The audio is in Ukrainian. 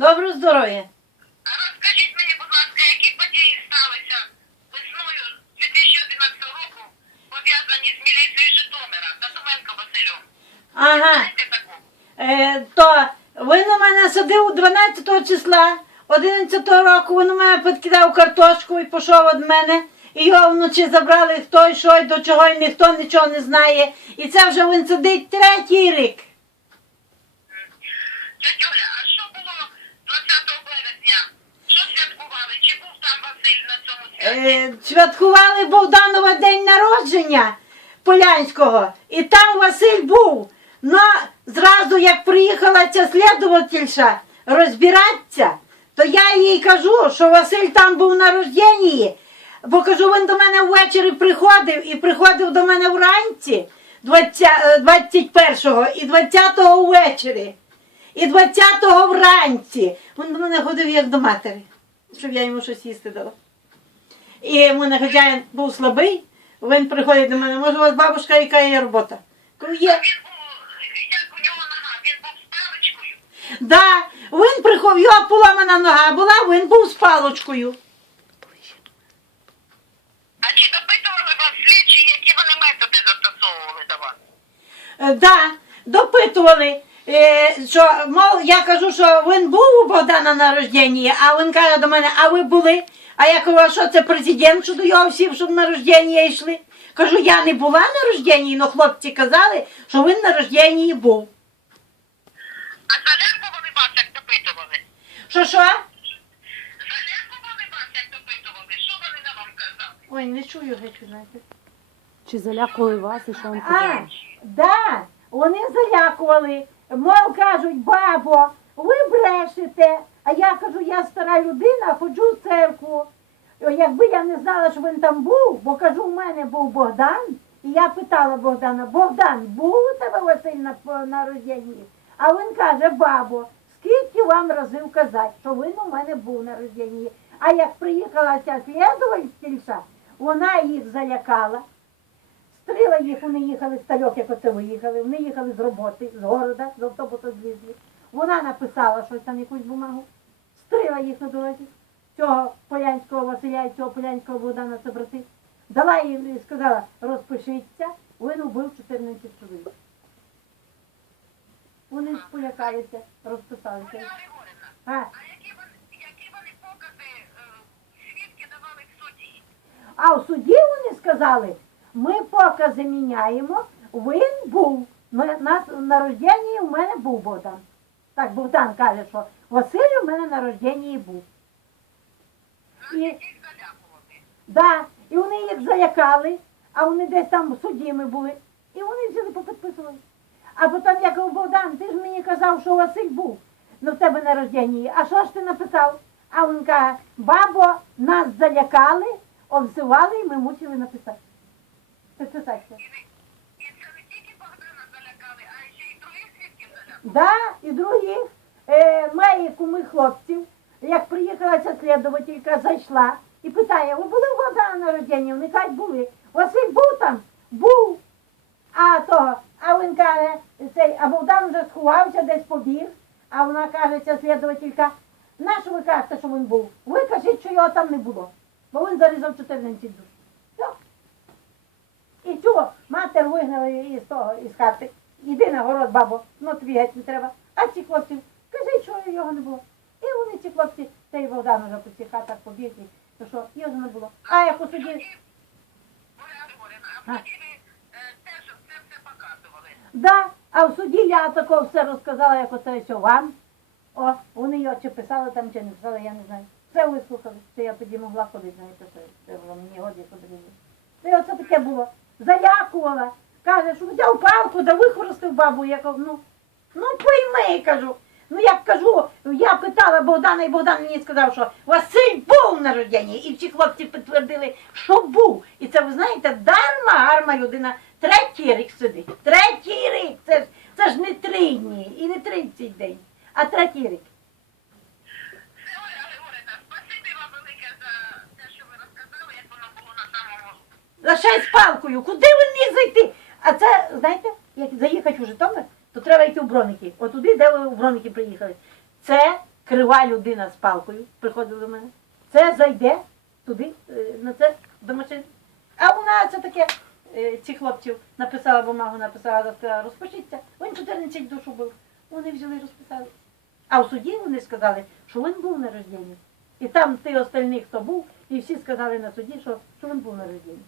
Доброго здоров'я. А розкажіть мені, будь ласка, які події сталися весною 2011 року, пов'язані з міліцією Житомира, Татуменко Василем? Ага. Знаєте таку? Е, то він у мене садив 12 числа 11 року, він у мене підкидав картошку і пішов від мене. І його вночі забрали хто і що, і до чого, і ніхто нічого не знає. І це вже він сидить третій рік. Тетя Оля, а що було 20 березня? Що святкували? Чи був там Василь на цьому святі? Е, святкували Богданова день народження Полянського, і там Василь був. Но зразу, як приїхала ця слідувательша розбиратися, то я їй кажу, що Василь там був на рожденні, бо кажу, він до мене ввечері приходив і приходив до мене вранці 20, е, 21-го і 20-го ввечері. І 20-го вранці. Він до мене ходив як до матері, щоб я йому щось їсти дала. І в мене хазяїн був слабий, він приходить до мене, може, у вас бабушка, яка є робота? Кажу, є. Да, він приходив, його поламана нога була, він був з палочкою. А чи допитували вас слідчі, які вони методи застосовували до вас? Е, Да, допитували. е, Що, мов, я кажу, що він був у Богдана на рожденні, а він каже до мене, а ви були? А я кажу, а що це президент, що до його всі, щоб на рождення йшли? Кажу, я не була на рожденні, але хлопці казали, що він на рожденні був. А залякували вас, як допитували? Що що? Залякували вас, як допитували? Що вони на вам казали? Ой, не чую геть, знаєте. Чи залякували вас і що вам А, казали? да, вони залякували. Мов кажуть, бабо, ви брешете. Я стара людина, ходжу в церкву. Якби я не знала, що він там був, бо кажу, у мене був Богдан, і я питала Богдана, Богдан, був у тебе Василь на, на? А він каже, бабо, скільки вам разів казати, що він у мене був на рожденні. А як приїхала ця слідувальниця, вона їх залякала. Стріла їх, вони їхали з тальок, як оце виїхали. Вони їхали з роботи, з города, з автобуса звізли. Вона написала щось там, якусь бумагу. Стріла їх на дорозі. Цього полянського Василя і цього полянського Богдана це брати. Дала їм і сказала, розпишіться, він убив 14 чоловік. Вони полякалися, розписалися. А, які вони, які вони покази е, свідки давали в суді? А в суді вони сказали, ми покази міняємо, він був. Ми, нас, на рожденні у мене був Богдан. Так, Богдан каже, що Василь у мене на рожденні був. І, да, і вони їх залякали, а вони десь там судіми були. І вони взяли попідписували. А потім я кажу, Богдан, ти ж мені казав, що Василь був ну, в тебе на рожденні. А що ж ти написав? А він каже, бабо, нас залякали, обзивали, і ми мусили написати. Підписатися. І, не- Да, і других е, має куми хлопців. Як приїхала ця слідувателька, зайшла і питає, ви були у Богдана на родині? Вони кажуть, були. Василь був там? Був. А того, а він каже, цей, а Богдан вже сховався, десь побіг. А вона каже, ця слідувателька, на що ви кажете, що він був? Ви кажіть, що його там не було. Бо він зарізав 14 душ. І цю матер вигнали із того, із хати. Іди на город, бабо, ну тобі геть не треба. А ці хлопці, кажи, що його не було. І вони, ці хлопці, цей Богдан вже по цих хатах побігли, то що його не було. А як у суді, а все да, а в суді я тако все розказала, як оце що вам. О, вони його чи писали там, чи не писали, я не знаю. Все вислухали, що я тоді могла ходити, знаєте, це було мені годі ходити. Це оце таке було. Залякувала. Каже, що взяв палку, да вихворостив бабу. Я кажу, ну, ну пойми, кажу. Ну я кажу, я питала Богдана, і Богдан мені сказав, що Василь був на родині. І всі хлопці підтвердили, що був. І це ви знаєте, дарма гарма людина третій рік сидить. Третій рік. Це ж, це ж не три дні і не 30 день, а третій рік. За ви як з палкою. Куди зайти? А це, знаєте, як заїхати у Житомир, то треба йти в Броники. Отуди, де ви в Броники приїхали. Це крива людина з палкою, приходив до мене. Це зайде туди, е, на це до. А вона це таке, е, ці хлопців написала бумагу, написала, розпишіться. Він 14 душу був. Вони взяли і розписали. А в суді вони сказали, що він був на рожденні. І там ті остальні, хто був, і всі сказали на суді, що, що він був на рожденні.